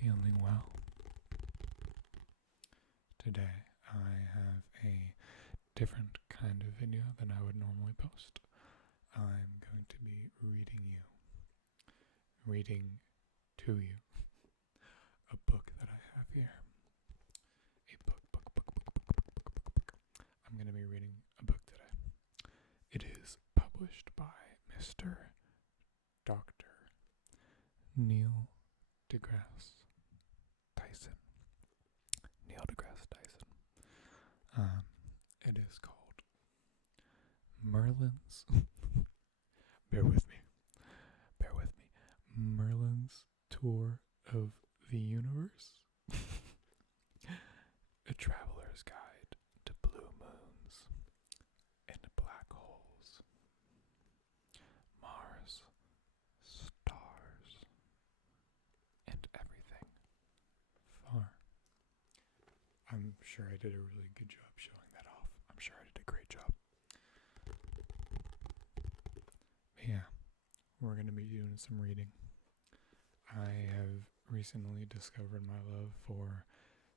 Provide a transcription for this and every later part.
feeling well? Today I have a different kind of video than I would normally post. I'm going to be reading to you a book that I have here. A book. I'm going to be reading a book today. It is published by Mr. Dr. Neil DeGrasse Tyson. Neil deGrasse Tyson. It is called Merlin's. Bear with me. Merlin's Tour of the Universe. A traveler's guide to blue moons and black holes, Mars, stars, and everything far. I'm sure I did a really good job showing that off. I'm sure I did a great job. But yeah, we're going to be doing some reading. I have recently discovered my love for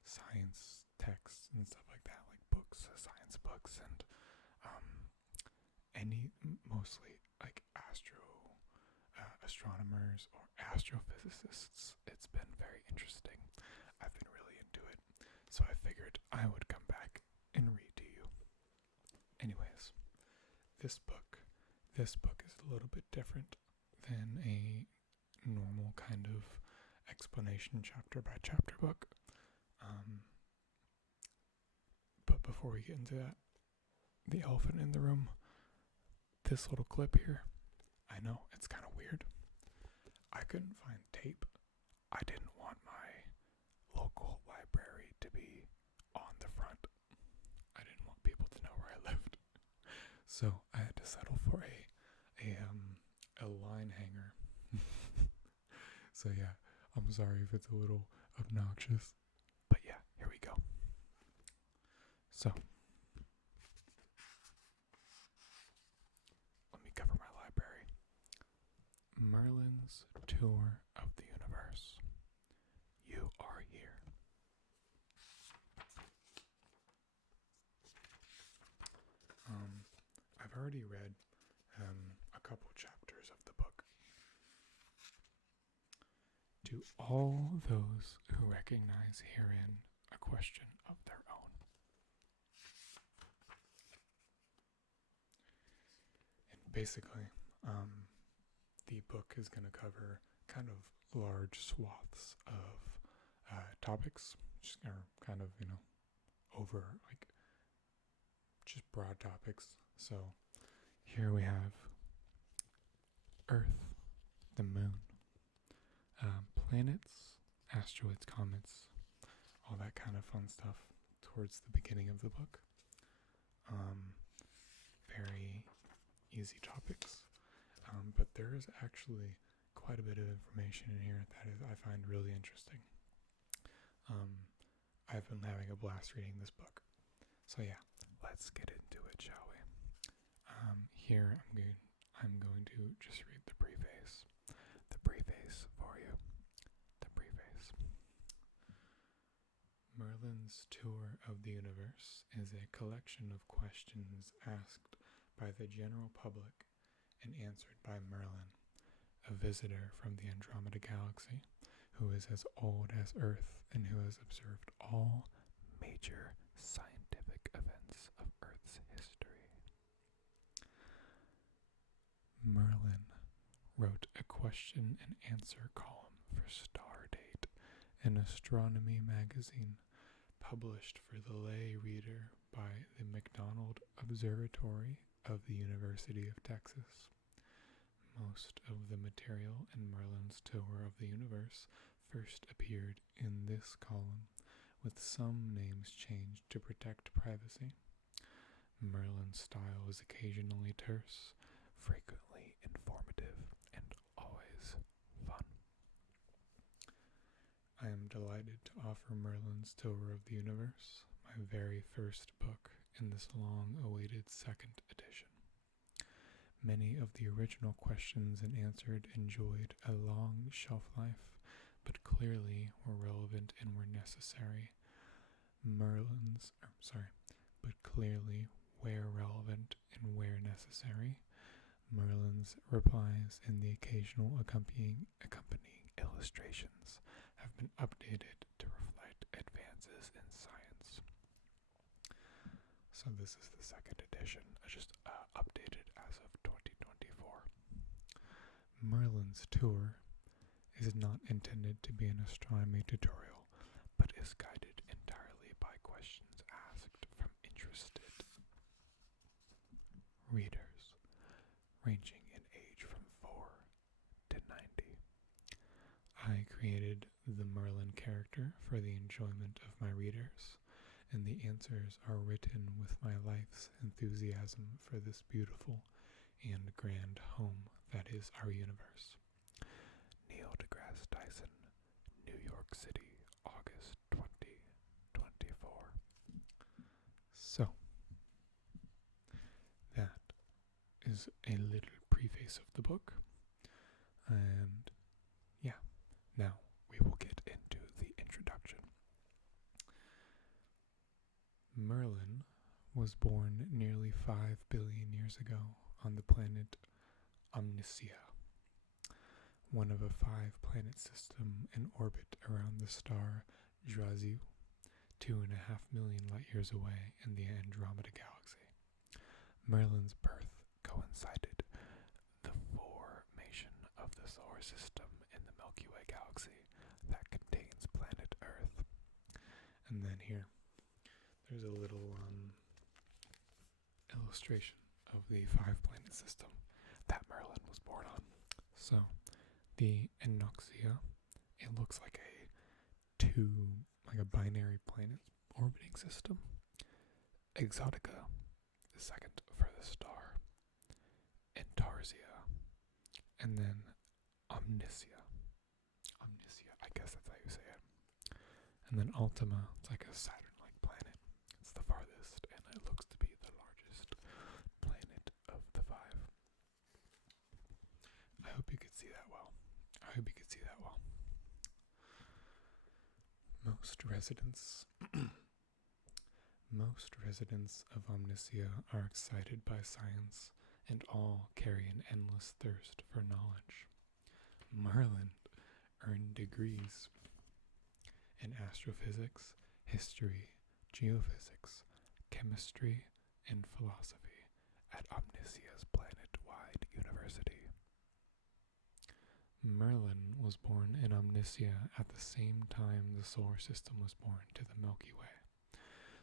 science texts and stuff like that, like books, science books, and mostly like astronomers or astrophysicists. It's been very interesting. I've been really into it, so I figured I would come back and read to you. Anyways, this book is a little bit different than a normal kind of explanation chapter by chapter book. But before we get into that, the elephant in the room, this little clip here, I know it's kind of weird. I couldn't find tape. I didn't want my local library to be on the front. I didn't want people to know where I lived. So I had to settle for a line hanger. So yeah, I'm sorry if it's a little obnoxious. But yeah, here we go. So, let me cover my library. Merlin's Tour of the Universe. You are here. I've already read a couple chapters of the book. To all those who recognize herein a question of their own. And basically, the book is going to cover kind of large swaths of topics, just are kind of, over like just broad topics. So here we have Earth, the moon, planets, asteroids, comets, all that kind of fun stuff towards the beginning of the book. Very easy topics, but there is actually quite a bit of information in here that I find really interesting. I've been having a blast reading this book. So yeah, let's get into it, shall we? Here I'm going to just read the preface. The preface for you. The preface. Merlin's Tour of the Universe is a collection of questions asked by the general public and answered by Merlin, a visitor from the Andromeda Galaxy who is as old as Earth and who has observed all major scientific events of Earth's history. Merlin wrote a question and answer column for Stardate, an astronomy magazine published for the lay reader by the McDonald Observatory of the University of Texas. Most of the material in Merlin's Tour of the Universe first appeared in this column, with some names changed to protect privacy. Merlin's style is occasionally terse, frequently informative, and always fun. I am delighted to offer Merlin's Tour of the Universe, my very first book in this long-awaited second edition. Many of the original questions and answered enjoyed a long shelf life, but clearly were relevant and were necessary. But clearly where relevant and where necessary. Merlin's replies and the occasional accompanying illustrations have been updated to reflect advances in science. So this is the second edition, just updated as of 2024. Merlin's tour is not intended to be an astronomy tutorial, but is guided entirely by questions asked from interested readers, ranging in age from 4 to 90. I created the Merlin character for the enjoyment of my readers, and the answers are written with my life's enthusiasm for this beautiful and grand home that is our universe. Neil DeGrasse Tyson, New York City, August 2024. So, that is a little preface of the book, and yeah, now we will get into the introduction. Merlin was born nearly 5 billion years ago on the planet Omniscia, one of a 5-planet system in orbit around the star Drazu, 2.5 million light years away in the Andromeda Galaxy. Merlin's birth coincided the formation of the solar system in the Milky Way galaxy that contains planet Earth. And then here, there's a little illustration of the 5-planet system that Merlin was born on. So, the Enoxia, it looks like a binary planet orbiting system. Exotica, the second furthest star. Intarsia, and then Omniscia. Omniscia, I guess that's how you say it. And then Ultima, it's like a Saturn-like planet. It's the farthest, and it looks to be the largest planet of the 5. I hope you could see that well. Most residents of Omniscia are excited by science, and all carry an endless thirst for knowledge. Merlin earned degrees in astrophysics, history, geophysics, chemistry, and philosophy at Omniscia's planet-wide university. Merlin was born in Omniscia at the same time the solar system was born to the Milky Way,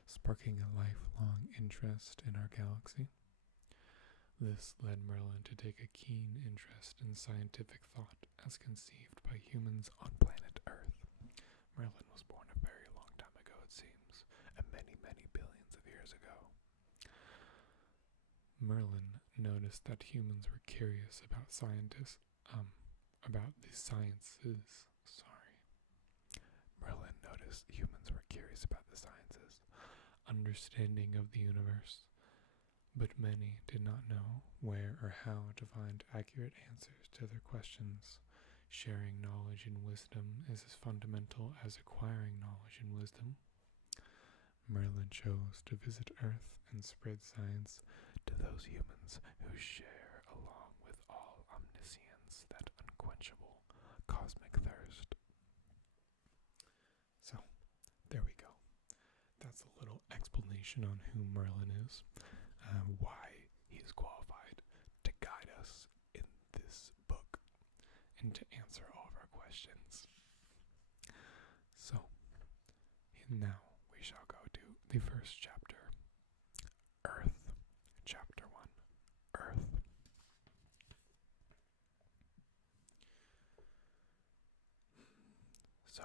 sparking a lifelong interest in our galaxy. This led Merlin to take a keen interest in scientific thought as conceived by humans on planet Earth. Merlin was born a very long time ago, it seems, and many, many billions of years ago. Merlin noticed that humans were curious about the sciences. Merlin noticed humans were curious about the sciences, understanding of the universe, but many did not know where or how to find accurate answers to their questions. Sharing knowledge and wisdom is as fundamental as acquiring knowledge and wisdom. Merlin chose to visit Earth and spread science to those humans who share, along with all omniscience, that unquenchable cosmic thirst. So, there we go. That's a little explanation on who Merlin is, why he is qualified to guide us in this book and to answer all of our questions. So, now we shall go to the first chapter, Earth. Chapter 1, Earth. So,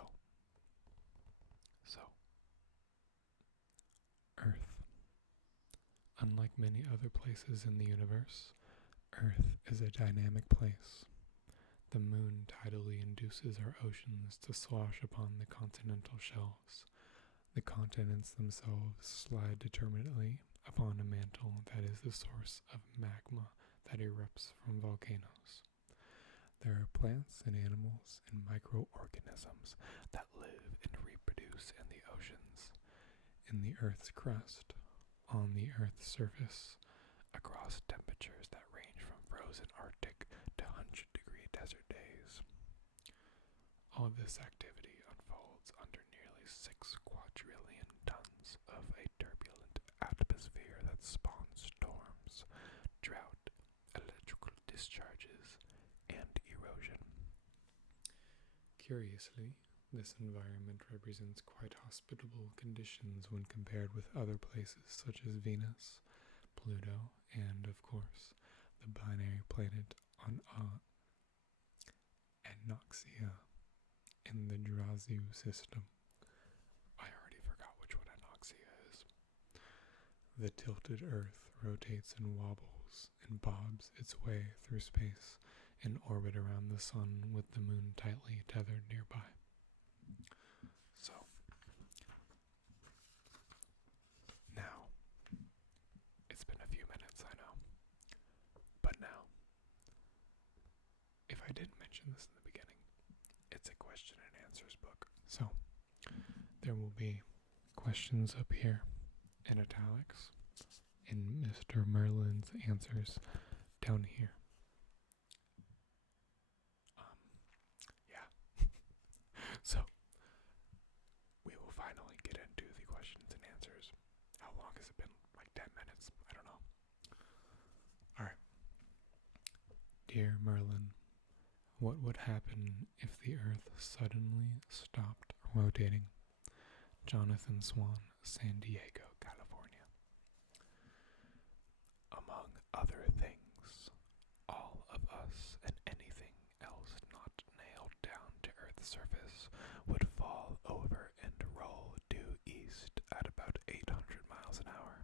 Earth. Unlike many other places in the universe, Earth is a dynamic place. The moon tidally induces our oceans to slosh upon the continental shelves. The continents themselves slide determinately upon a mantle that is the source of magma that erupts from volcanoes. There are plants and animals and microorganisms that live and reproduce in the oceans, in the Earth's crust, on the Earth's surface, across temperatures that range from frozen Arctic to 100-degree desert days. All of this activity unfolds under nearly 6 quadrillion tons of a turbulent atmosphere that spawns storms, drought, electrical discharges, and erosion. Curiously, this environment represents quite hospitable conditions when compared with other places such as Venus, Pluto, and, of course, the binary planet on Anoxia in the Drazu system. I already forgot which one Anoxia is. The tilted Earth rotates and wobbles and bobs its way through space in orbit around the sun with the moon tightly tethered nearby. So, now, it's been a few minutes, I know, but now, if I didn't mention this in the beginning, it's a question and answers book. So, there will be questions up here in italics and Mr. Merlin's answers down here. So, we will finally get into the questions and answers. How long has it been? Like 10 minutes? I don't know. Alright. Dear Merlin, what would happen if the Earth suddenly stopped rotating? Jonathan Swan, San Diego, California. Among other things, all of us and anything else not nailed down to Earth's surface would fall over and roll due east at about 800 miles an hour.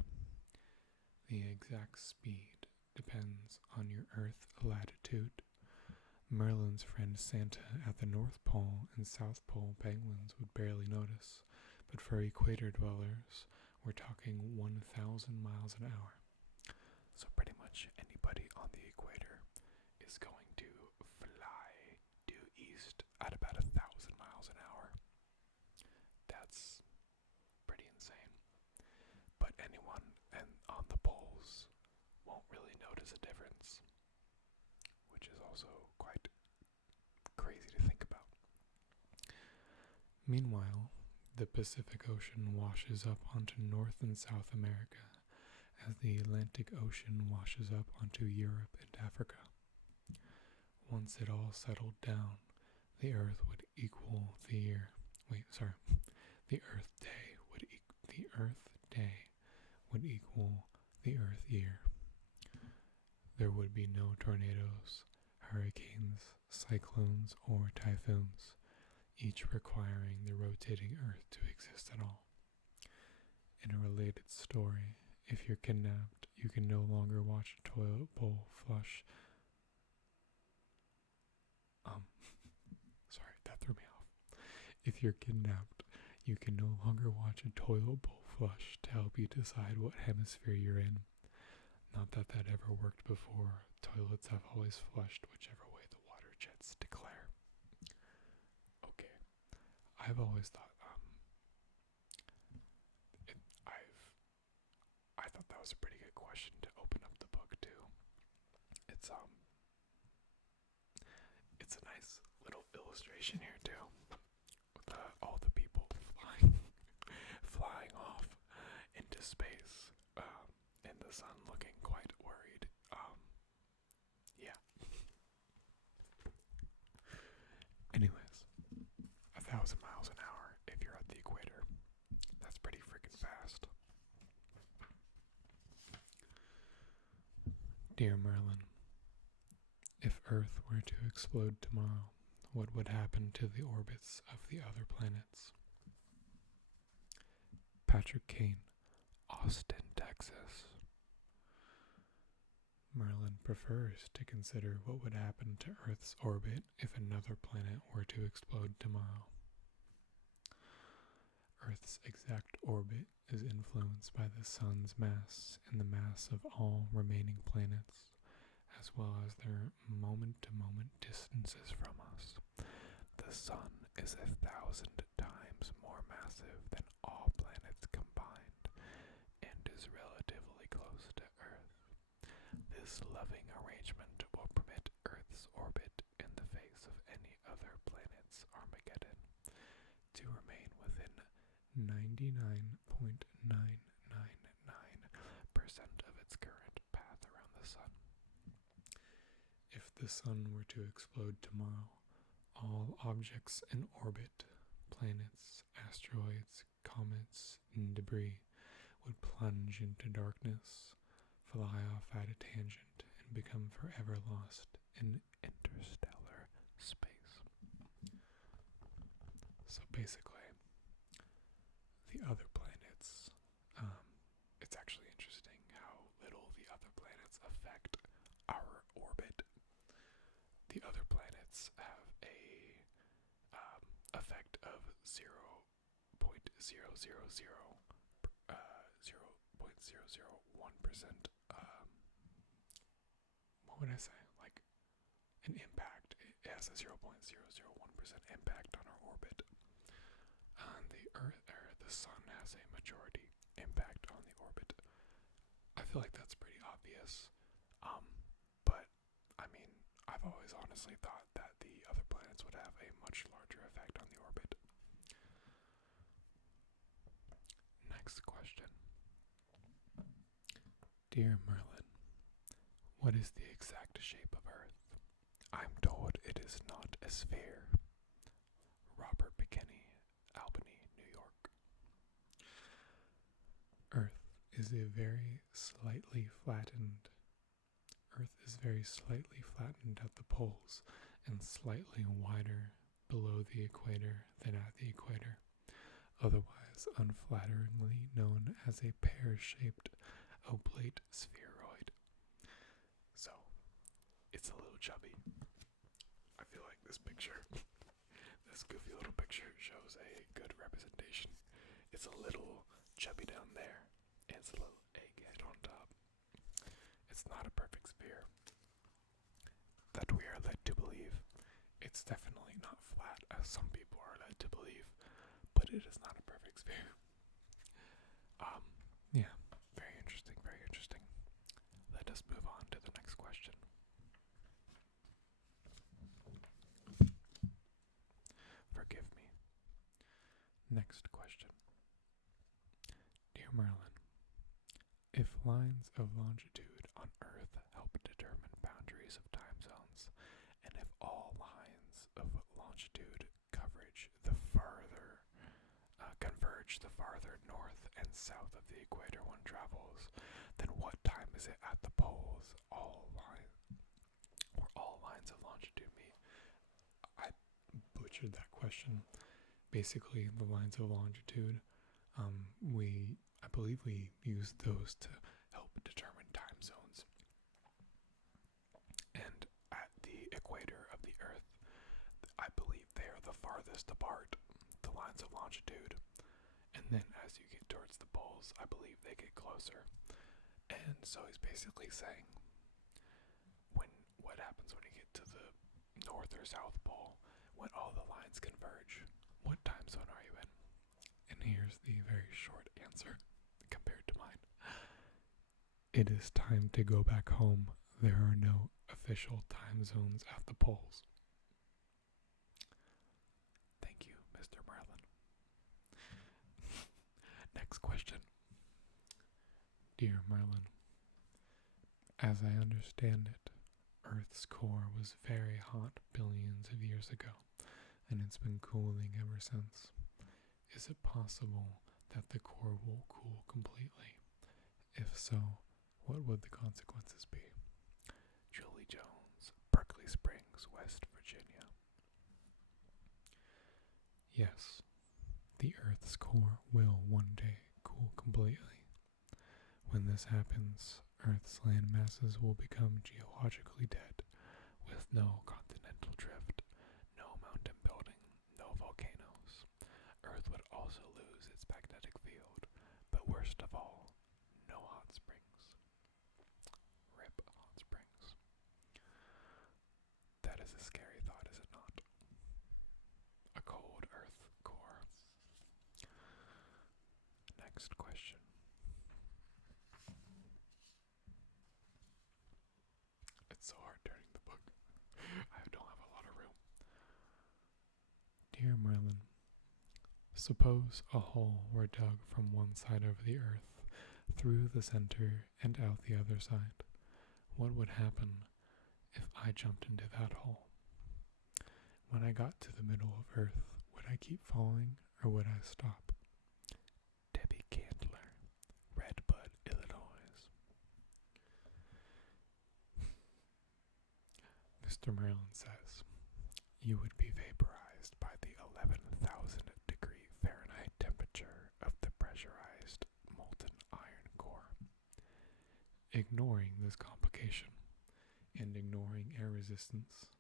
The exact speed depends on your Earth latitude. Merlin's friend Santa at the North Pole and South Pole penguins would barely notice, but for equator dwellers, we're talking 1,000 miles an hour. So pretty much anybody on the equator is going to fly due east at about 1,000 miles an hour. That's pretty insane. But anyone on the poles won't really notice a difference, which is also quite crazy to think about. Meanwhile, the Pacific Ocean washes up onto North and South America, as the Atlantic Ocean washes up onto Europe and Africa. Once it all settled down, the Earth would equal the year. The Earth day would equal the Earth year. There would be no tornadoes, hurricanes, cyclones, or typhoons, each requiring the rotating Earth to exist at all. In a related story, if you're kidnapped, you can no longer watch a toilet bowl flush. Sorry, that threw me off. If you're kidnapped, you can no longer watch a toilet bowl flush to help you decide what hemisphere you're in. Not that that ever worked before. Toilets have always flushed whichever way the water jets declare. Okay. I've always thought, I thought that was a pretty good question to open up the book to. It's a nice little illustration here too, with all the people flying off into space, in the sun, looking quite worried. Yeah. Anyways, 1,000 miles an hour if you're at the equator. That's pretty freaking fast. Dear Merlin, if Earth were to explode tomorrow, what would happen to the orbits of the other planets? Patrick Kane, Austin, Texas. Merlin prefers to consider what would happen to Earth's orbit if another planet were to explode tomorrow. Earth's exact orbit is influenced by the Sun's mass and the mass of all remaining planets, as well as their moment-to-moment distances from us. The Sun is 1,000 times more massive than all planets combined and is relatively close to Earth. This loving arrangement will permit Earth's orbit in the face of any other planet's Armageddon to remain within 99.999% of its current path around the Sun. If the Sun were to explode tomorrow, all objects in orbit, planets, asteroids, comets, and debris, would plunge into darkness, fly off at a tangent, and become forever lost in interstellar space. So basically, the other planets, it's actually interesting how little the other planets affect our orbit. The other planets have a effect of 0.001%. What would I say? Like an impact. It has a 0.001% impact on our orbit. The Earth or the Sun has a majority impact on the orbit. I feel like that's pretty obvious. But I mean, I've always honestly thought that the other planets would have a much larger effect on the orbit. Next question. Dear Merlin, what is the exact shape of Earth? I'm told it is not a sphere. Robert McKinney, Albany, New York. Earth is very slightly flattened at the poles and slightly wider below the equator than at the equator, otherwise unflatteringly known as a pear-shaped oblate spheroid. So, it's a little chubby. I feel like this picture, this goofy little picture, shows a good representation. It's a little chubby down there, and it's a little egghead on top. It's not a perfect sphere that we are led to believe. It's definitely not flat, as some people are led to believe, but it is not a perfect sphere. Yeah, very interesting, very interesting. Let us move on to the next question. Forgive me. Next question. Dear Merlin, if lines of longitude on Earth help determine boundaries of time zones, and if all lines of longitude converge the farther north and south of the equator one travels, then what time is it at the poles? Where all lines of longitude meet. I butchered that question. Basically, the lines of longitude, I believe we use those to help determine time zones. And at the equator of the Earth, I believe they are the farthest apart, the lines of longitude. And then as you get towards the poles, I believe they get closer. And so he's basically saying, what happens when you get to the North or South Pole, when all the lines converge? What time zone are you in? And here's the very short answer compared to mine. It is time to go back home. There are no official time zones at the poles. Thank you, Mr. Merlin. Next question. Dear Merlin, as I understand it, Earth's core was very hot billions of years ago, and it's been cooling ever since. Is it possible that the core will cool completely? If so, what would the consequences be? Julie Jones, Berkeley Springs, West Virginia. Yes, the Earth's core will one day cool completely. When this happens, Earth's land masses will become geologically dead, with no continental drift, no mountain building, no volcanoes. Earth would also lose its magnetic field, but worst of all, no hot springs. RIP hot springs. Dear Merlin, suppose a hole were dug from one side of the earth, through the center and out the other side. What would happen if I jumped into that hole? When I got to the middle of Earth, would I keep falling or would I stop? Debbie Candler, Redbud, Illinois. Mr. Merlin says, you would be vaporized by the 11,000 degree Fahrenheit temperature of the pressurized molten iron core. Ignoring this complication and ignoring air resistance,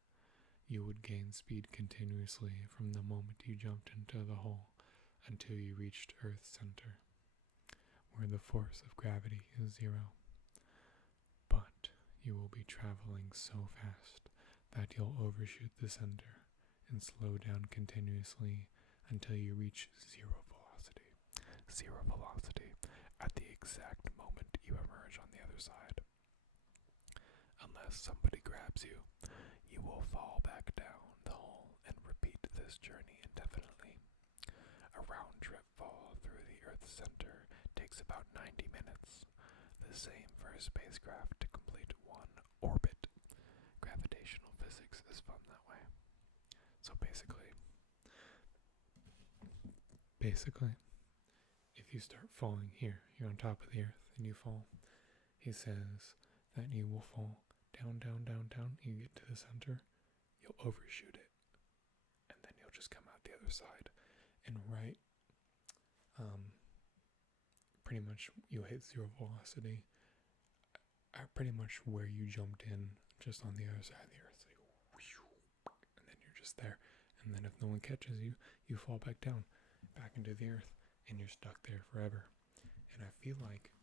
you would gain speed continuously from the moment you jumped into the hole until you reached Earth's center, where the force of gravity is zero. But you will be traveling so fast that you'll overshoot the center and slow down continuously until you reach zero velocity. Zero velocity at the exact moment you emerge on the other side. Unless somebody grabs you, you will fall back down the hole and repeat this journey indefinitely. A round trip fall through the Earth's center takes about 90 minutes, the same for a spacecraft to complete one orbit. Gravitational physics is fun that way. So basically, if you start falling here, you're on top of the Earth and you fall, he says that you will fall down, down, down, down. You get to the center, you'll overshoot it, and then you'll just come out the other side. And pretty much you'll hit zero velocity at pretty much where you jumped in, just on the other side of the Earth. So and then you're just there. And then if no one catches you, you fall back down, back into the Earth, and you're stuck there forever. And I feel like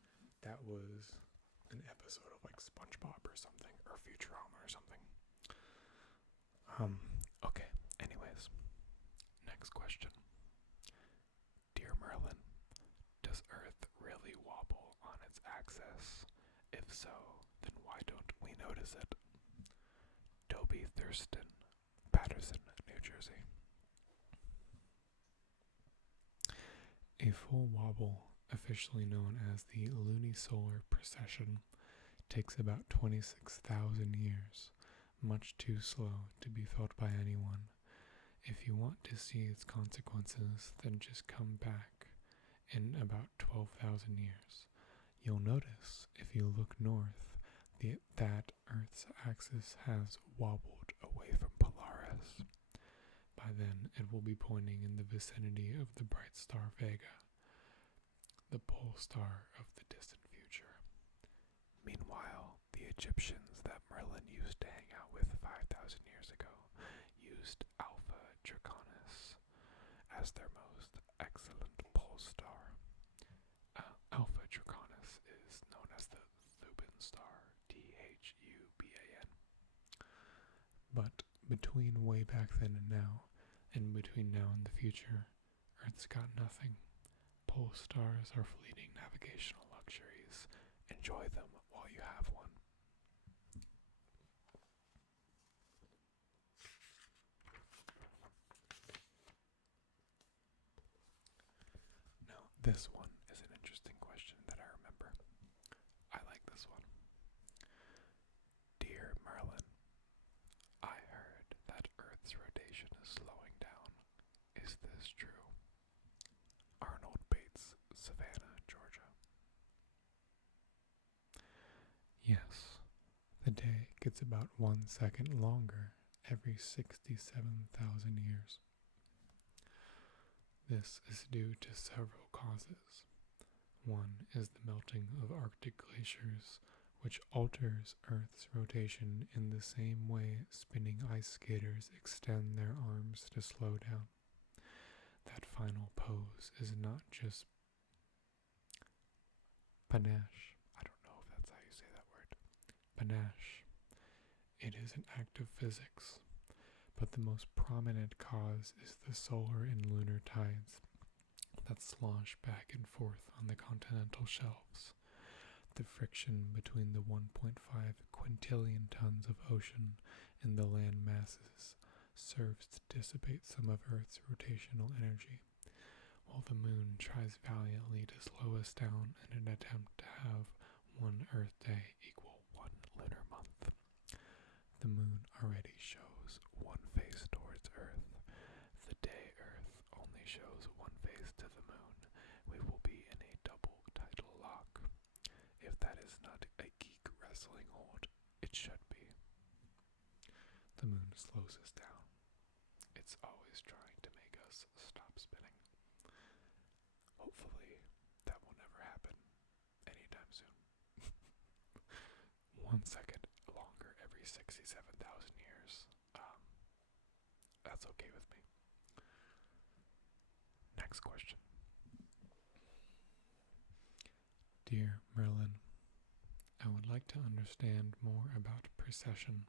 that was an episode of like SpongeBob or something, or Futurama or something. Okay, anyways, next question. Dear Merlin, does Earth really wobble on its axis? If so, then why don't we notice it? Toby Thurston, Patterson, New Jersey. A full wobble, officially known as the lunisolar precession, takes about 26,000 years, much too slow to be felt by anyone. If you want to see its consequences, then just come back in about 12,000 years. You'll notice, if you look north, that Earth's axis has wobbled away from Polaris. By then, it will be pointing in the vicinity of the bright star Vega, the pole star of the distant future. Meanwhile, the Egyptians that Merlin used to hang out with 5,000 years ago used Alpha Draconis as their most excellent pole star. Alpha Draconis is known as the Thuban star, Thuban. But between way back then and now, and between now and the future, Earth's got nothing. Pole stars are fleeting navigational luxuries. Enjoy them while you have one. Now, this one is an interesting question that I remember. I like this one. Dear Merlin, I heard that Earth's rotation is slowing down. Is this true? Arnold Bates, Savannah, Georgia. Yes, the day gets about 1 second longer every 67,000 years. This is due to several causes. One is the melting of Arctic glaciers, which alters Earth's rotation in the same way spinning ice skaters extend their arms to slow down. That final pose is not just panache. I don't know if that's how you say that word. Panache. It is an act of physics, but the most prominent cause is the solar and lunar tides that slosh back and forth on the continental shelves. The friction between the 1.5 quintillion tons of ocean and the land masses serves to dissipate some of Earth's rotational energy, while the moon tries valiantly to slow us down in an attempt to have one Earth day equal one lunar month. The moon already shows one face towards Earth. The day Earth only shows one face to the moon. We will be in a double tidal lock. If that is not a geek wrestling hold, it should be. The moon slows us down. It's always trying to make us stop spinning. Hopefully, that will never happen anytime soon. 1 second longer every 67,000 years. That's okay with me. Next question. Dear Merlin, I would like to understand more about precession.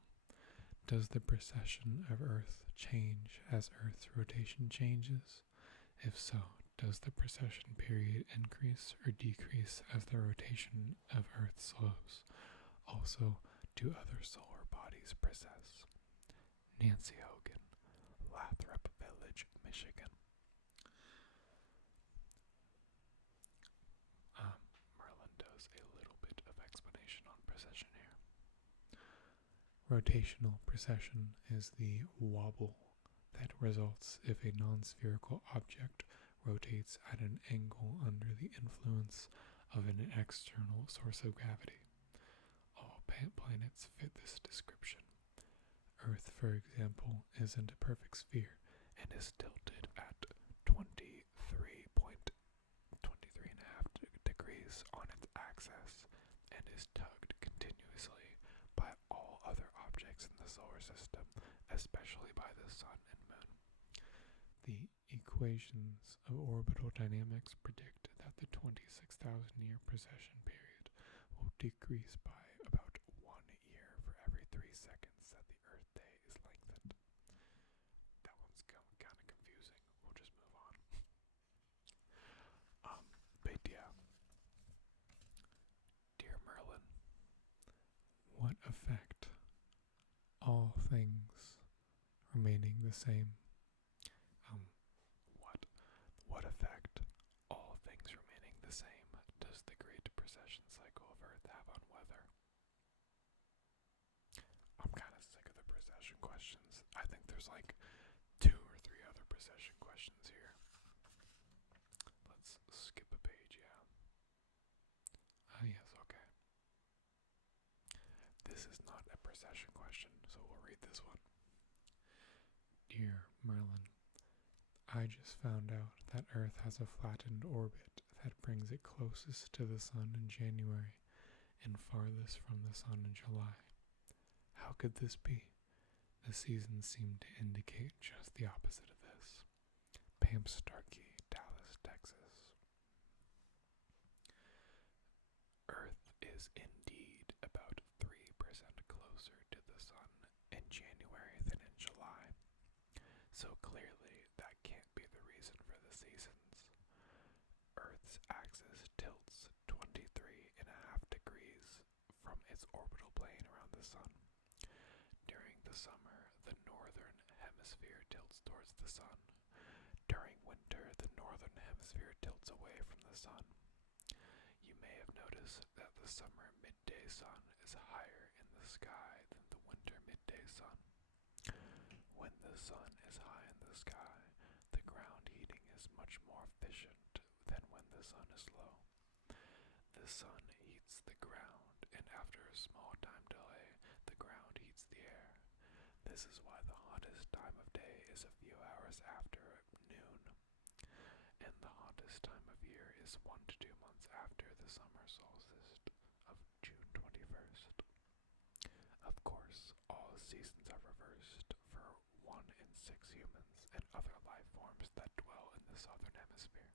Does the precession of Earth change as Earth's rotation changes? If so, does the precession period increase or decrease as the rotation of Earth slows? Also, do other solar bodies precess? Nancy Hogan, Lathrop Village, Michigan. Merlin does a little bit of explanation on precession here. Rotational precession is the wobble that results if a non-spherical object rotates at an angle under the influence of an external source of gravity. All planets fit this description. Earth, for example, isn't a perfect sphere and is tilted at 23.5 degrees on its axis and is tugged continuously by all other objects in the solar system, especially by the sun and moon. The equations of orbital dynamics predict that the 26,000-year precession period will decrease by about 1 year for every 3 seconds that the Earth day is lengthened. That one's kind of confusing. We'll just move on. But yeah. Dear Merlin, what effect, all things remaining the same, what effect, all things remaining the same, does the great precession cycle of Earth have on weather? I'm kind of sick of the precession questions. I think there's like 2 or 3 other precession questions here. Let's skip a page, yeah. Yes, okay. This is not a precession question, so we'll read this one. Dear Merlin, I just found out that Earth has a flattened orbit that brings it closest to the Sun in January and farthest from the Sun in July. How could this be? The seasons seem to indicate just the opposite of this. Pam Starkey, Dallas, Texas. Earth is indeed about 3% closer to the Sun in January than in July. So clearly, that can't be the reason for the seasons. Earth's axis tilts 23.5 degrees from its orbital plane around the Sun. During the summer, the northern hemisphere tilts towards the Sun. During winter, the northern hemisphere tilts away from the Sun. You may have noticed that the summer midday sun is higher in the sky than the winter midday sun. When the sun is high in the sky, the ground heating is much more efficient than when the sun is low. The sun heats the ground, and after a small time delay, the ground heats the air. This is why the hottest time of day is a few hours after noon, and the hottest time of year is 1 to 2 months after the summer solstice of June 21st. Of course, all seasons are reversed for 1 in 6 humans and other life forms that dwell in the southern hemisphere.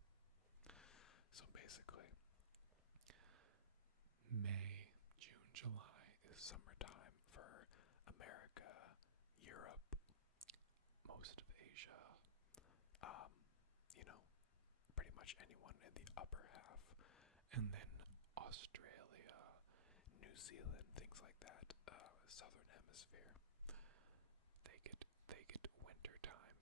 So basically, May, June, July is summertime for America, Europe, most of Asia, pretty much anyone in the upper half, and then Australia, New Zealand, things like that, southern hemisphere, they get winter time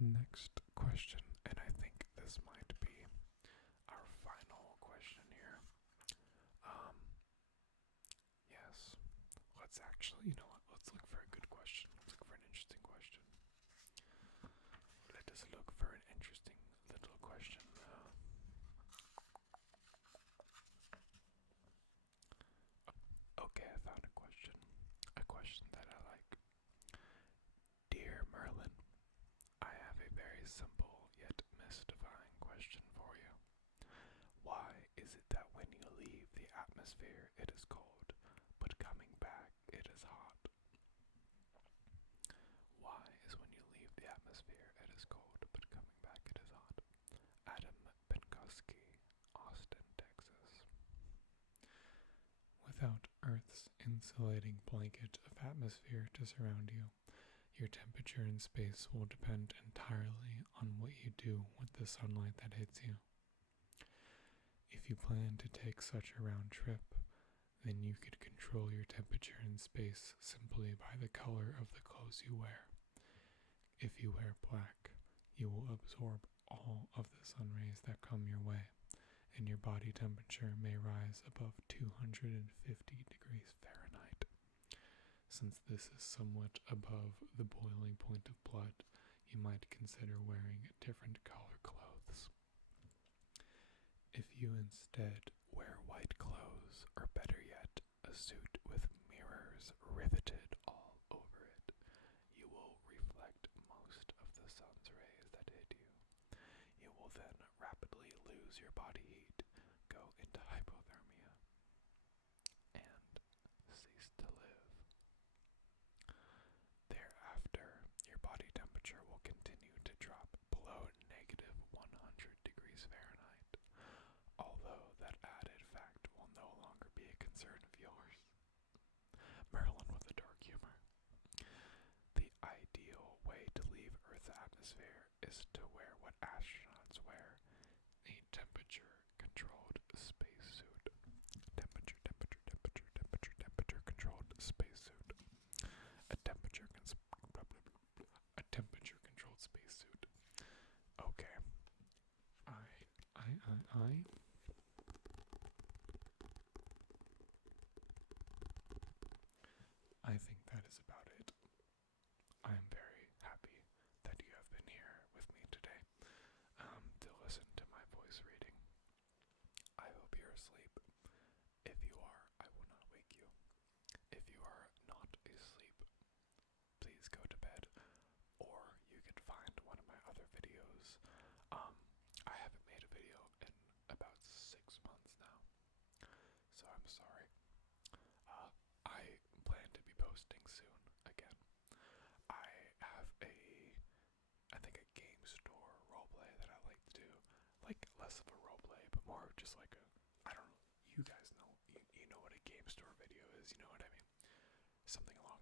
Next question, and I think this might be our final question here. Yes, let's actually, you know what, let's look for a good question. Let's look for an interesting question. Let us look for an interesting little question. Okay, I found a question. A question that I like. Dear Merlin, I have a very simple yet mystifying question for you. Why is it that when you leave the atmosphere it is cold, but coming back it is hot? Why is when you leave the atmosphere it is cold, but coming back it is hot? Adam Penkoski, Austin, Texas. Without Earth's insulating blanket of atmosphere to surround you, your temperature in space will depend entirely on what you do with the sunlight that hits you. If you plan to take such a round trip, then you could control your temperature in space simply by the color of the clothes you wear. If you wear black, you will absorb all of the sun rays that come your way, and your body temperature may rise above 250 degrees Fahrenheit. Since this is somewhat above the boiling point of blood, you might consider wearing different color clothes. If you instead wear white clothes, or better yet, a suit with mirrors riveted all over it, you will reflect most of the sun's rays that hit you. You will then rapidly lose your body heat, go into hypothermia, and cease to live. Thereafter, your body temperature will continue to drop below negative 100 degrees Fahrenheit, although that added fact will no longer be a concern of yours. Merlin with a dark humor. The ideal way to leave Earth's atmosphere is to wear what astronauts wear, a temperature-controlled spacesuit. Temperature-controlled spacesuit. A temperature-controlled spacesuit. Okay. I think that is about it. I am very happy that you have been here with me today to listen to my voice reading. I hope you're asleep. If you are, I will not wake you. If you are not asleep, please go to bed, or you can find one of my other videos. I haven't made a video in about 6 months now, so I'm sorry. I plan to be posting soon again. I have I think a game store roleplay that I like to do, like less of a roleplay, but more of just like I don't know, you guys know, you know what a game store video is, you know what I mean? Something along